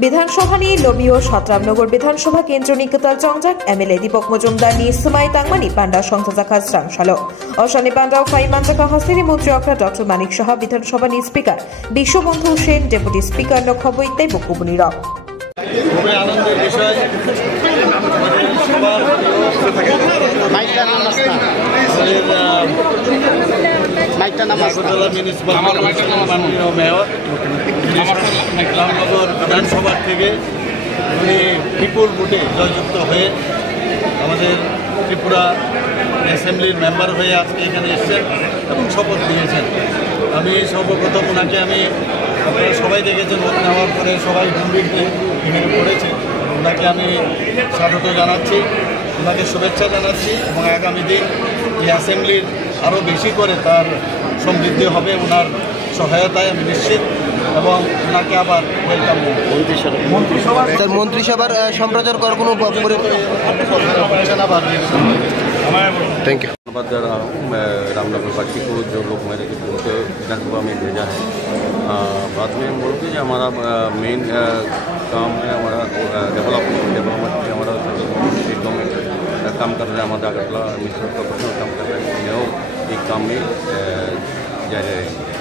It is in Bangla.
বিধানসভা নিয়ে লবি ও সাতরামনগর বিধানসভা কেন্দ্র নিকতাল চংজাক এমএলএ দীপক মজুমদার নি সুমাই তাংমানি পান্ডা সংসদা খাসরাং সালো অশানি পান্ডাও ফাই মানজাকা হাসিনি মন্ত্রী অকরা ডক্টর মানিক সাহা বিধানসভা নি speaker Biswabandhu Sen deputy speaker লক্ষ্য ইত্যাদি বক্তব্য রাও। খুবই আনন্দের বিষয় মাননীয় মেয়র রামনগর বিধানসভা থেকে উনি বিপুল ভোটে জয়যুক্ত হয়ে আমাদের ত্রিপুরা অ্যাসেম্বলির মেম্বার হয়ে আজকে এখানে এসেছেন এবং শপথ নিয়েছেন। আমি সর্বপ্রথম ওনাকে আপনারা সবাই দেখেছেন ভোট নেওয়ার পরে সবাই গম্ভীরকে এখানে পড়েছেন। ওনাকে আমি স্বাগত জানাচ্ছি, ওনাকে শুভেচ্ছা জানাচ্ছি এবং আগামী দিন এই অ্যাসেম্বলির আরও বেশি করে তার সমৃদ্ধি হবে ওনার সহায়তায় আমি নিশ্চিত এবং ওনাকে আবার ওয়েলকাম মন্ত্রিসভার সম্প্রচার করার কোনো थैंक यू। धन्यवाद दे रहा हूँ मैं रामनगरवासी को जो लोग मेरे उनके विधानसभा में भेजा है। बाद में बोलूँ कि हमारा मेन काम है हमारा डेवलपमेंट हमारा स्टेट गवर्नमेंट काम कर रहे हैं हमारा अगरतला मिनिस्टर कॉर्पोरेशन काम कर रहे हैं एक काम में जारी रहेंगे।